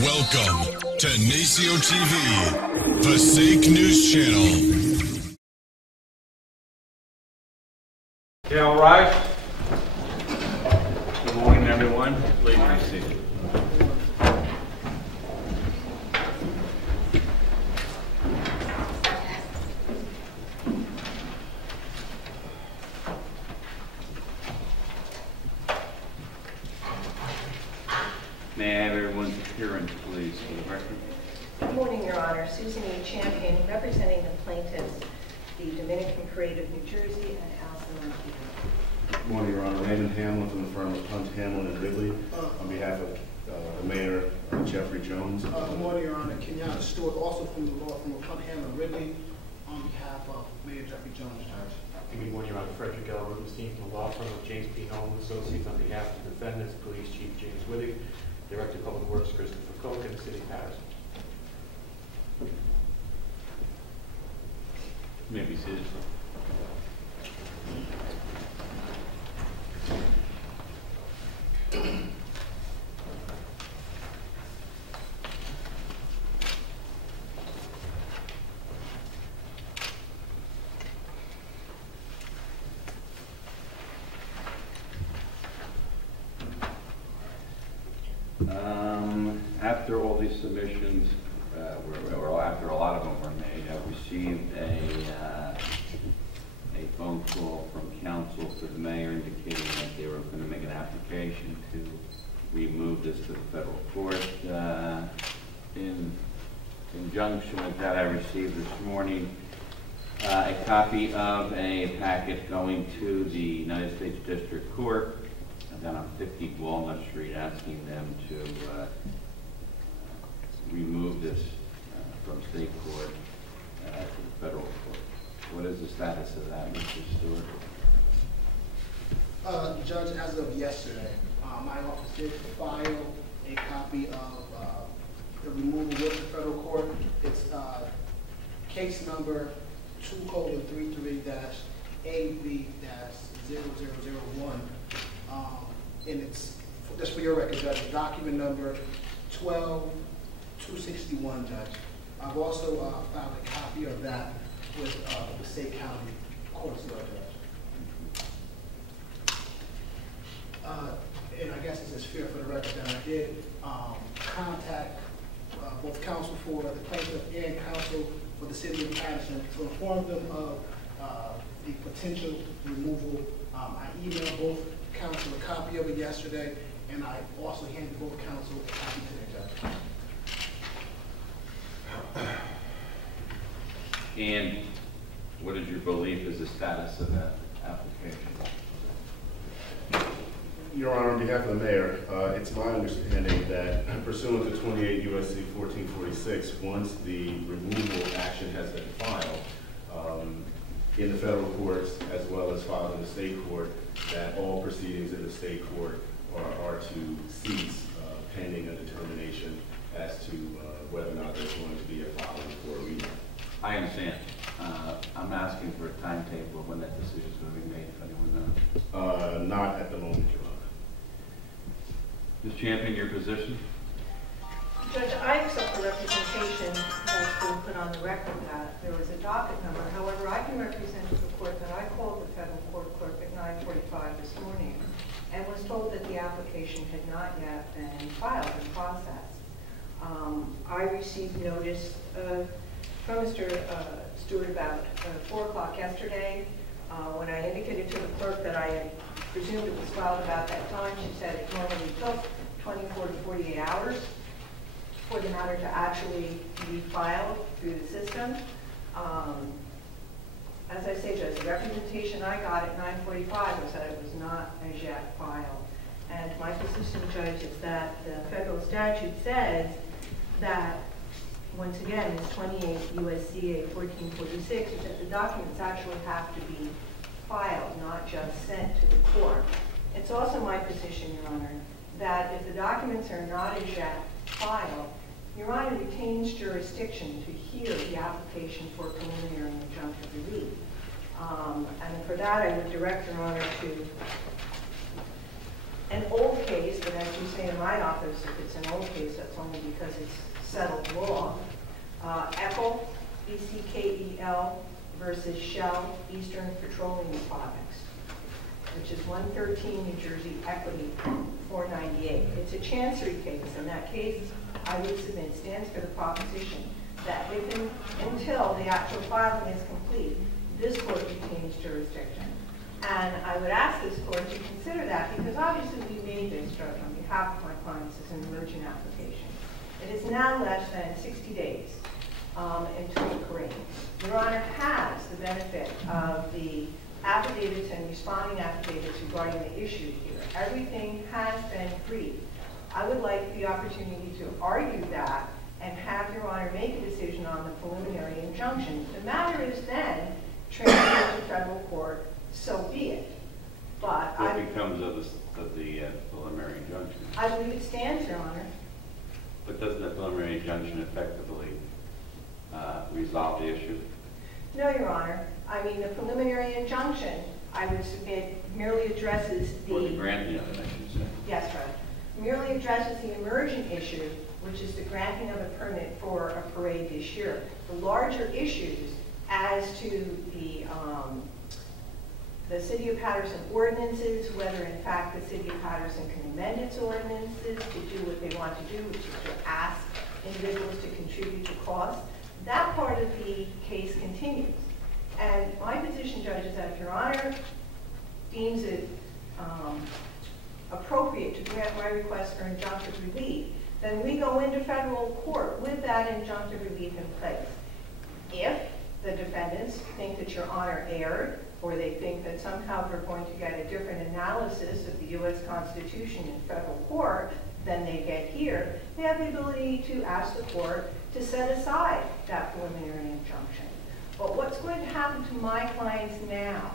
Welcome to Nacio TV, Passaic News Channel. Yeah, all right. Good morning, everyone. Please be seated. May I have everyone's appearance, please, for the record? Good morning, Your Honor. Susan E. Champion, representing the plaintiffs, the Dominican Creative New Jersey and Alison Montana. Good morning, Your Honor. Raymond Hamlin from the firm of Hunt, Hamlin and Ridley, on behalf of the Mayor, Jeffrey Jones. Good morning, Your Honor. Kenyatta Stewart, also from the law firm of Hunt, Hamlin and Ridley, on behalf of Mayor Jeffrey Jones, Judge. Good morning, Your Honor. Frederick L. Rubenstein from the law firm of James P. Holmes Associates, on behalf of the defendants, Police Chief James Wittig, Director of Public Works Christopher Koch, and the City of Paterson. You may be seated. After all these submissions, or after a lot of them were made, I received a phone call from counsel to the mayor indicating that they were going to make an application to remove this to the federal court. In conjunction with that, I received this morning a copy of a packet going to the United States District Court down on 50 Walnut Street, asking them to remove this from state court to the federal court. What is the status of that, Mr. Stewart? Judge, as of yesterday, my office did file a copy of the removal with the federal court. It's case number 2:33-AB-0001. And it's, just for your record, Judge, document number 12261, Judge. I've also filed a copy of that with the State County Court as well, Judge. And I guess it's just fair for the record that I did contact both counsel for the plaintiff and counsel for the City of Paterson to inform them of the potential removal. I emailed both counsel a copy of it yesterday, and I also handed both counsel a copy today, Judge. And what is your belief is the status of that application? Your Honor, on behalf of the Mayor, it's my understanding that pursuant to 28 U.S.C. 1446, once the removal action has been filed in the federal courts as well as filed in the state court, that all proceedings in the state court are to cease pending a determination as to whether or not there's going to be a filing for a remand. I understand. I'm asking for a timetable when that decision is going to be made, if anyone knows. Not at the moment, Your Honor. Ms. Champion, your position? Judge, I accept the representation that's been put on the record that there was a docket number. However, I can represent to the court that I called the federal court clerk at 9:45 this morning and was told that the application had not yet been filed and processed. I received notice from Mr. Stewart about 4 o'clock yesterday. When I indicated to the clerk that I had presumed it was filed about that time, she said it normally took 24 to 48 hours for the matter to actually be filed through the system. As I say, Judge, the representation I got at 9:45 was that it was not as yet filed. And my position, Judge, is that the federal statute says that, once again, it's 28 U.S.C. 1446, is that the documents actually have to be filed, not just sent to the court. It's also my position, Your Honor, that if the documents are not as yet filed, Your Honor retains jurisdiction to hear the application for preliminary injunctive relief. And for that, I would direct Your Honor to an old case, but as you say in my office, if it's an old case, that's only because it's settled law. Eckel, E-C-K-E-L, versus Shell, Eastern Petroleum Products, which is 113 New Jersey Equity 498. It's a chancery case, and that case, I would submit, stands for the proposition that until the actual filing is complete, this court retains jurisdiction. And I would ask this court to consider that, because obviously we made this, Judge, on behalf of my clients as an emergent application. It is now less than 60 days until the parade. Your Honor has the benefit of the affidavits and responding affidavits regarding the issue here. Everything has been briefed. I would like the opportunity to argue that and have Your Honor make a decision on the preliminary injunction. The matter is then transferred to federal court, so be it. But what becomes of the preliminary injunction? I believe it stands, Your Honor. But doesn't the preliminary injunction effectively resolve the issue? No, Your Honor. I mean, the preliminary injunction, I would submit, merely addresses the... Or the granting of it, I should say. Yes, Judge. Merely addresses the emergent issue, which is the granting of a permit for a parade this year. The larger issues as to the City of Paterson ordinances, whether in fact the City of Paterson can amend its ordinances to do what they want to do, which is to ask individuals to contribute to costs, that part of the case continues. And my position, Judge, is that if Your Honor deems it appropriate to grant my request for injunctive relief, then we go into federal court with that injunctive relief in place. If the defendants think that Your Honor erred, or they think that somehow we're going to get a different analysis of the U.S. Constitution in federal court than they get here, they have the ability to ask the court to set aside that preliminary injunction. But what's going to happen to my clients now,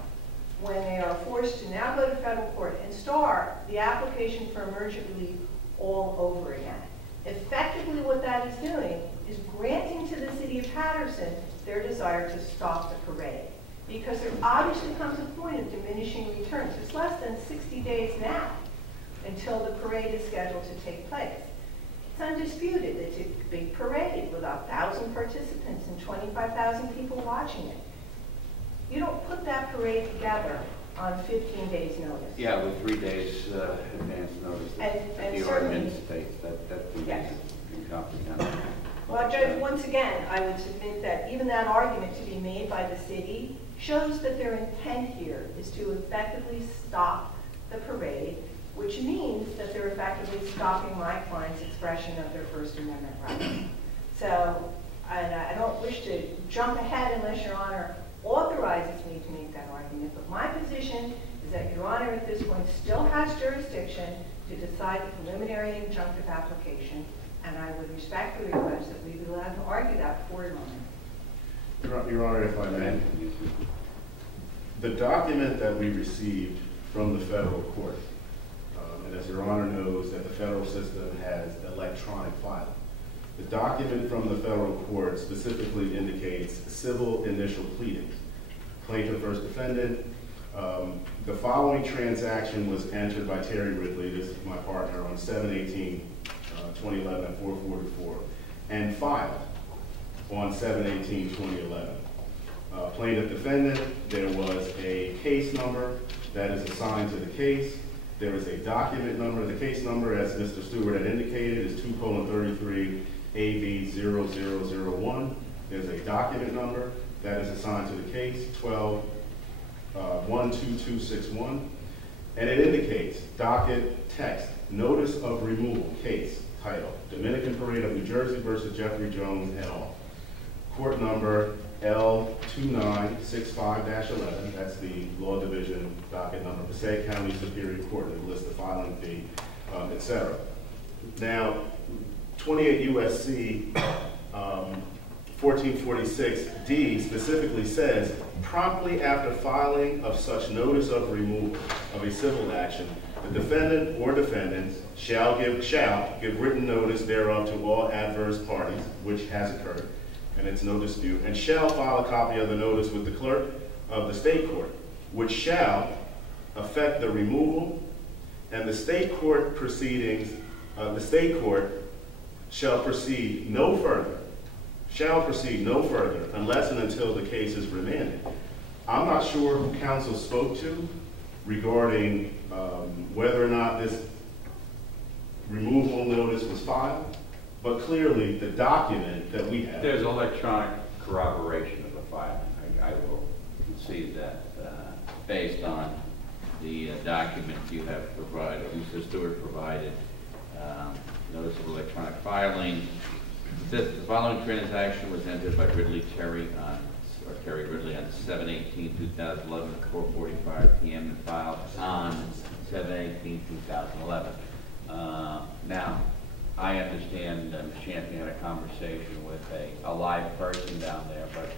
when they are forced to now go to federal court and start the application for emergent relief all over again? Effectively, what that is doing is granting to the City of Paterson their desire to stop the parade. Because there obviously comes a point of diminishing returns. It's less than 60 days now until the parade is scheduled to take place. It's undisputed. It's a big parade with 1,000 participants and 25,000 people watching it. You don't put that parade together on 15 days' notice. Yeah, with 3 days advance notice. And the ordinance states that yes. incomprehensible. Well, Judge, once again, I would submit that even that argument to be made by the city shows that their intent here is to effectively stop the parade, which means that they're effectively stopping my client's expression of their First Amendment rights. So I don't wish to jump ahead unless Your Honor authorizes me to make that argument, but my position is that Your Honor at this point still has jurisdiction to decide the preliminary injunctive application, and I would respectfully request that we be allowed to argue that before Your Honor. Your Honor, if I may, the document that we received from the federal court, and as Your Honor knows that the federal system has electronic filing, the document from the federal court specifically indicates civil initial pleadings. Plaintiff versus defendant. The following transaction was entered by Terry Ridley, this is my partner, on 7/18/2011 at 444, and filed on 7/18/2011. Plaintiff defendant, there was a case number that is assigned to the case. There is a document number. The case number, as Mr. Stewart had indicated, is 2:33 AV0001. There's a document number that is assigned to the case, 12261, and it indicates docket text, notice of removal, case, title, Dominican Parade of New Jersey versus Jeffrey Jones et al. Court number L2965-11, that's the Law Division docket number, Passaic County Superior Court, and list the filing fee, etc. Now, 28 U.S.C. 1446D specifically says, promptly after filing of such notice of removal of a civil action, the defendant or defendants shall give written notice thereof to all adverse parties, which has occurred, and it's no dispute, and shall file a copy of the notice with the clerk of the state court, which shall affect the removal And the state court proceedings, the state court shall proceed no further unless and until the case is remanded. I'm not sure who counsel spoke to regarding whether or not this removal notice was filed, but clearly the document that we have. There's electronic corroboration of the filing. I will concede that based on the document you have provided, Mr. Stewart provided, notice of electronic filing. The following transaction was entered by Terry Ridley on 7/18/2011 at 4:45 p.m. and filed on 7/18/2011. Now, I understand Ms. Champion had a conversation with a live person down there, but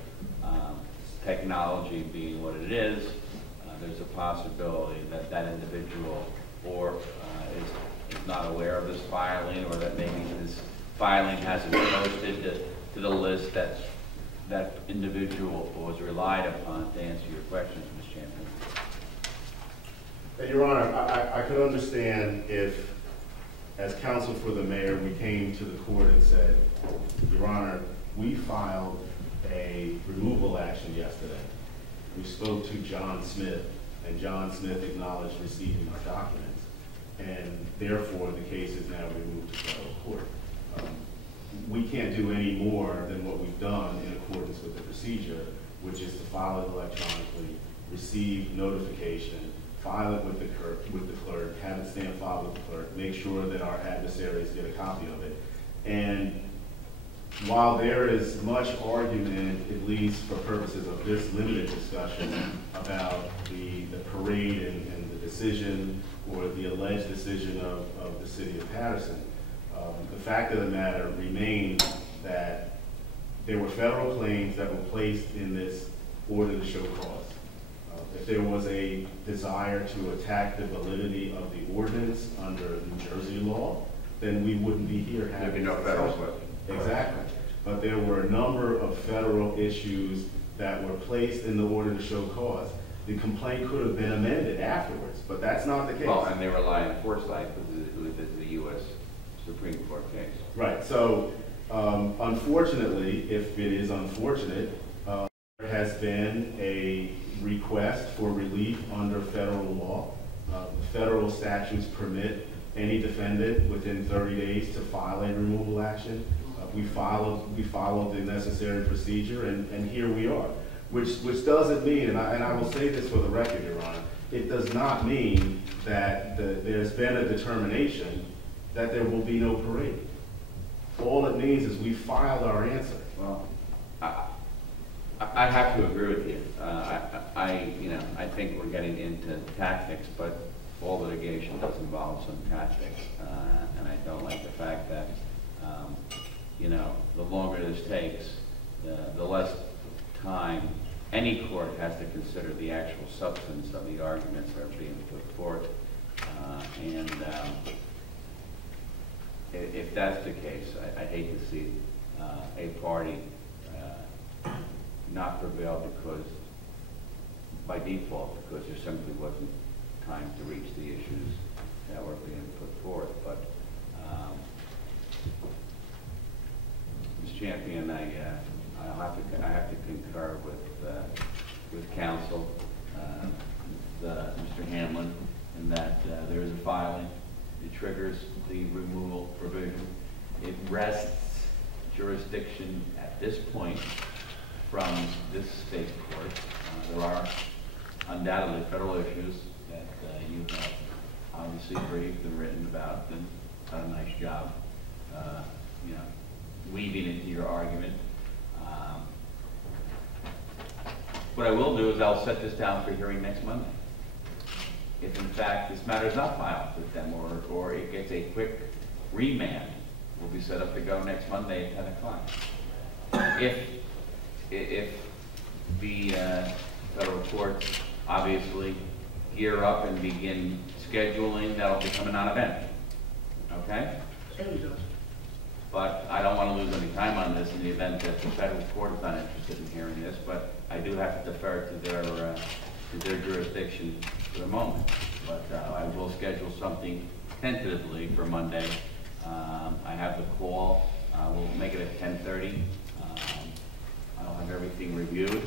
technology being what it is, there's a possibility that that individual or is not aware of this filing, or that maybe this filing hasn't posted to the list that individual was relied upon to answer your questions, Ms. Champion. Your Honor, I could understand if, as counsel for the mayor, we came to the court and said, Your Honor, we filed a removal action yesterday. We spoke to John Smith, and John Smith acknowledged receiving our documents, and therefore the case is now removed to federal court. We can't do any more than what we've done in accordance with the procedure, which is to file it electronically, receive notification, file it with the clerk, have it stand filed with the clerk, make sure that our adversaries get a copy of it. And while there is much argument, at least for purposes of this limited discussion, about the parade and the decision or the alleged decision of the city of Paterson, the fact of the matter remains that there were federal claims that were placed in this order to show cause. If there was a desire to attack the validity of the ordinance under New Jersey law, then we wouldn't be here having. There'd be no federal question. Exactly. But there were a number of federal issues that were placed in the order to show cause. The complaint could have been amended afterwards, but that's not the case. Well, and they rely on foresight with the U.S. Supreme Court case. Right. So, unfortunately, if it is unfortunate, there has been a request for relief under federal law. Federal statutes permit any defendant within 30 days to file a removal action. We followed the necessary procedure, and here we are. Which doesn't mean, and I will say this for the record, Your Honor, it does not mean that there's been a determination that there will be no parade. All it means is we filed our answer. Well, I have to agree with you. I think we're getting into tactics, but all litigation does involve some tactics, and I don't like the fact that the longer this takes, the less time any court has to consider the actual substance of the arguments that are being put forth. If that's the case, I hate to see a party not prevail because, by default, because there simply wasn't time to reach the issues that were being put forth. But Ms. Champion, I have to concur with counsel, Mr. Hamlin, in that there is a filing. It triggers the removal provision. It rests jurisdiction at this point from this state court. There are undoubtedly federal issues that you have obviously briefed and written about and done a nice job, weaving into your argument. What I will do is I'll set this down for hearing next Monday. If in fact this matter is not filed with them, or it gets a quick remand, we'll be set up to go next Monday at 10 o'clock. If the federal courts obviously gear up and begin scheduling, that'll become a non-event. Okay? But I don't want to lose any time on this in the event that the federal court is not interested in hearing this, but I do have to defer to their jurisdiction for the moment. but I will schedule something tentatively for Monday. I have the call. We'll make it at 10:30. I'll have everything reviewed.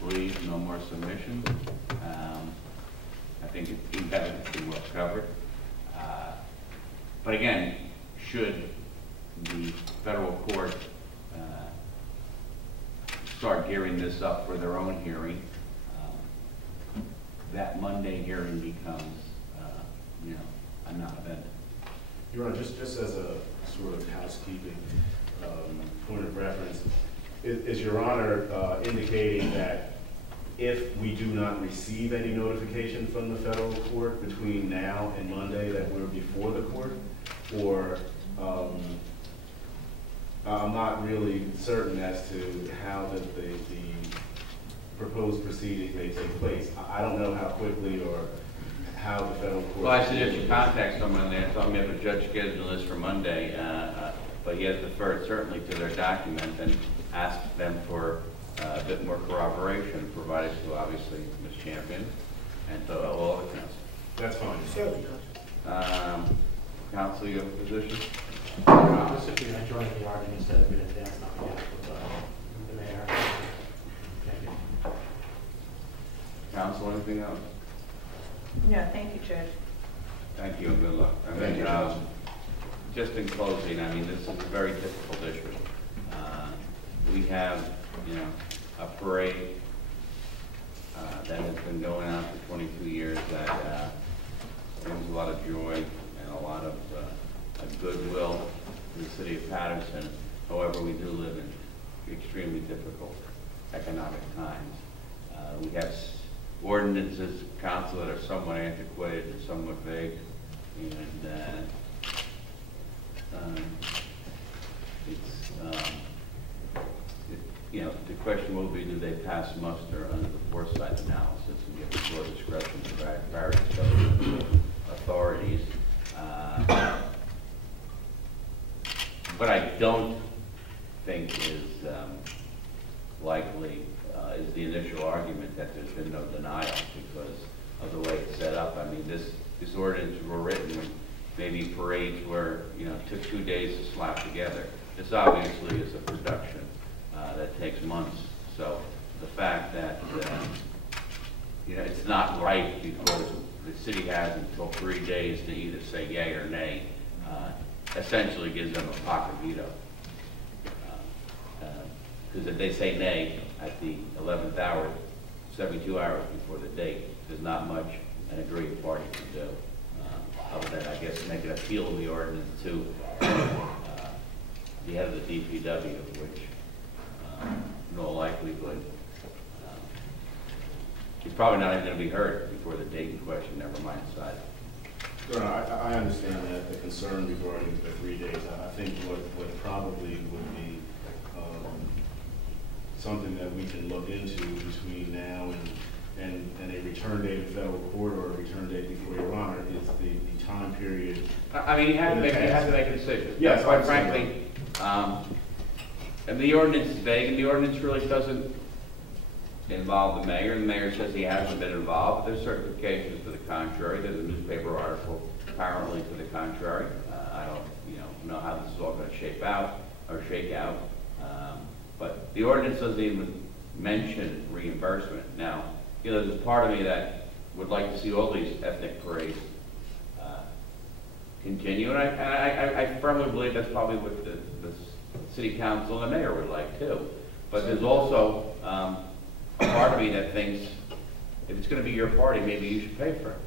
Please, no more submissions. I think it's better to be well covered. But again, should the federal court start gearing this up for their own hearing, that Monday hearing becomes, a non-event. Your Honor, just as a sort of housekeeping point of reference, is Your Honor indicating that if we do not receive any notification from the federal court between now and Monday that we're before the court? Or I'm not really certain as to how the proposed proceeding may take place. I don't know how quickly or how the federal court... Well, I suggest you contact someone there, tell them you have a judge scheduled this for Monday, but he has deferred certainly to their document and ask them for a bit more corroboration, provided to obviously Ms. Champion and to all the counsel. That's fine. Certainly, Judge. Counsel, you have a position? Specifically, I joined the arguments that have been advanced on behalf of the mayor. Thank you. Counsel, anything else? No, thank you, Judge. Thank you and good luck. Thank you, Judge. Just in closing, I mean, this is a very difficult issue. We have, a parade that has been going on for 22 years that brings a lot of joy and a lot of goodwill to the city of Paterson. However, we do live in extremely difficult economic times. We have ordinances, council, that are somewhat antiquated and somewhat vague, and the question will be, do they pass muster under the foresight analysis and give the broad discretion to various governmental authorities? What I don't think is likely is the initial argument that there's been no denial because of the way it's set up. I mean, this ordinance were written when maybe parades were, took 2 days to slap together. This obviously is a production that takes months. So the fact that, it's not right because the city has until 3 days to either say yay or nay, essentially gives them a pocket veto. Because if they say nay at the 11th hour, 72 hours before the date, there's not much an aggrieved party can do. Other than, I guess, make an appeal of the ordinance to the head of the DPW, which, in all likelihood, he's probably not even going to be heard before the date in question, never mind decided. Sure, I understand that the concern regarding the 3 days. I think what probably would be something that we can look into between now and a return date in federal court or a return date before Your Honor is the time period. I mean, you have to make a decision. Yes, quite frankly, and the ordinance is vague, and the ordinance really doesn't involve the mayor. The mayor says he hasn't been involved. There's certifications to the contrary. There's a newspaper article apparently to the contrary. I don't, know how this is all going to shake out. But the ordinance doesn't even mention reimbursement. Now, there's a part of me that would like to see all these ethnic parades continue, and I firmly believe that's probably what the city council and the mayor would like too. But there's also a part of me that thinks if it's going to be your party, maybe you should pay for it.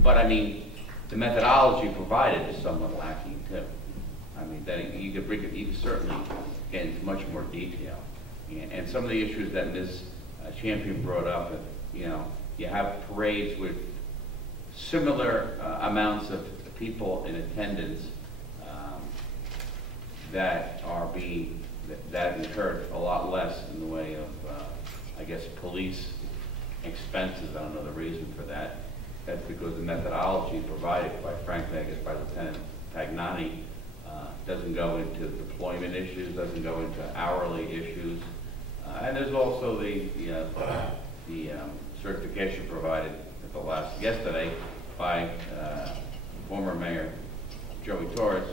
But I mean, the methodology provided is somewhat lacking too. I mean, that you could certainly get into much more detail. And some of the issues that Ms. Champion brought up, you have parades with similar amounts of people in attendance that incurred a lot less in the way of, I guess, police expenses. I don't know the reason for that. That's because the methodology provided, quite frankly, I guess, by Lieutenant Pagnani, doesn't go into deployment issues, doesn't go into hourly issues. And there's also the certification provided yesterday by former Mayor Joey Torres,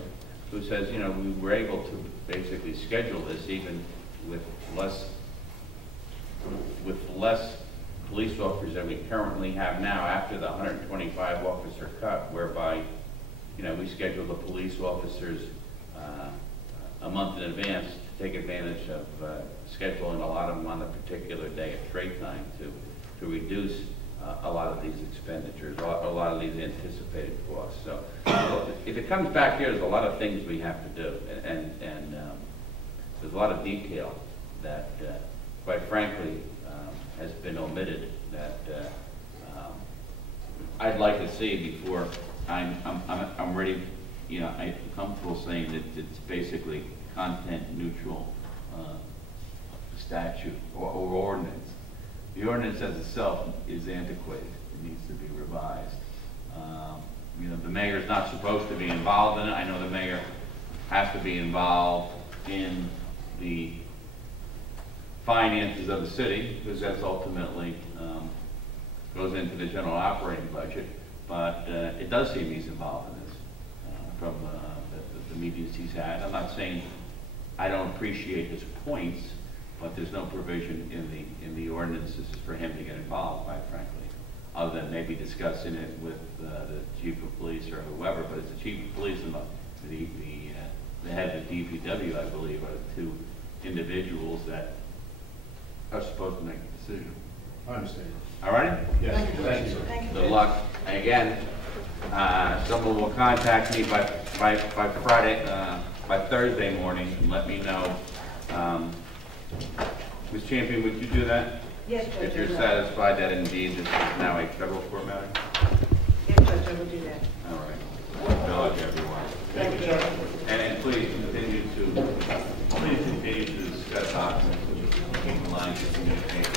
who says, you know, we were able to basically schedule this even with less police officers than we currently have now after the 125 officer cut, whereby, you know, we schedule the police officers a month in advance to take advantage of scheduling a lot of them on the particular day at trade time to reduce a lot of these expenditures, a lot of these anticipated costs. So if it comes back here, there's a lot of things we have to do, and there's a lot of detail that, quite frankly, has been omitted that I'd like to see before I'm ready. You know, I'm comfortable saying that it's basically content neutral statute or ordinance. The ordinance as itself is antiquated. It needs to be revised. You know, the mayor's not supposed to be involved in it. I know the mayor has to be involved in the finances of the city, because that's ultimately goes into the general operating budget. But it does seem he's involved in this from the meetings he's had. I'm not saying I don't appreciate his points, but there's no provision in the ordinances for him to get involved, quite frankly, other than maybe discussing it with the chief of police or whoever. But it's the chief of police and the head of the DPW, I believe, are the two individuals that are supposed to make the decision. I understand. All right? Yes. Thank you. Thank you. Good luck. And again, someone will contact me by Friday, by Thursday morning, and let me know. Ms. Champion, would you do that? Yes, Judge. If you're satisfied that indeed this is now a federal court matter? Yes, Judge, I will do that. All right. Good luck, everyone. Thank you. And please continue to discuss options, keep the lines of communication.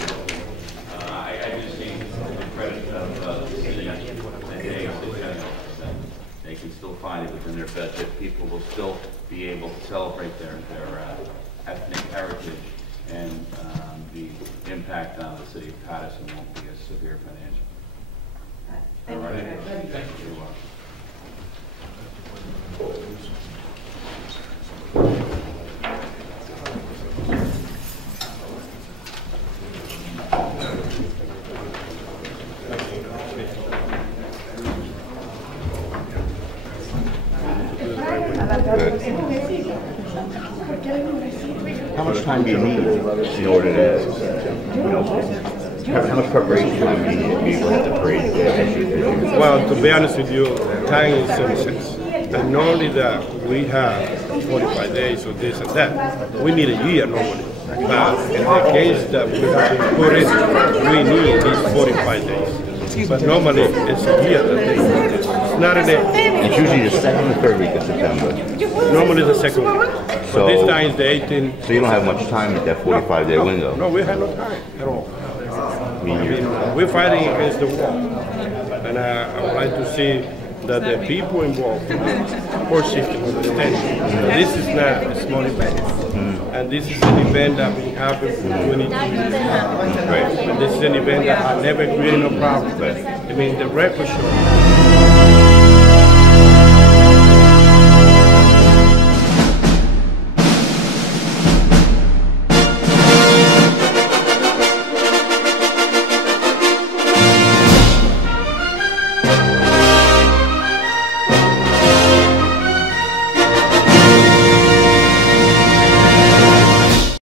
I just think the credit of the city that they can still find it within their budget. People will still be able to celebrate their ethnic heritage, and the impact on the city of Paterson won't be as severe financially. Thank All you, right. Judge. Thank you. You're welcome. How much time do you need in order to, you know, how much preparation time do you need to be able to hit the parade? Well, to be honest with you, time is essence. And not only that, we have 45 days or this and that. We need a year normally. But in the case that we have been put in, we need these 45 days. But normally it's a year that they need. It's not a day. It's usually the second or third week of September. Normally the second week. So, but this time is the 18th. So you don't have much time in that 45-day window? No, we have no time at all. I mean, we're fighting against the war. And I would like to see that the people involved in the court system understand that this is not a small event. And this is an event that been happening for 22 years. Right. And this is an event that has never created no problem. I mean, the record show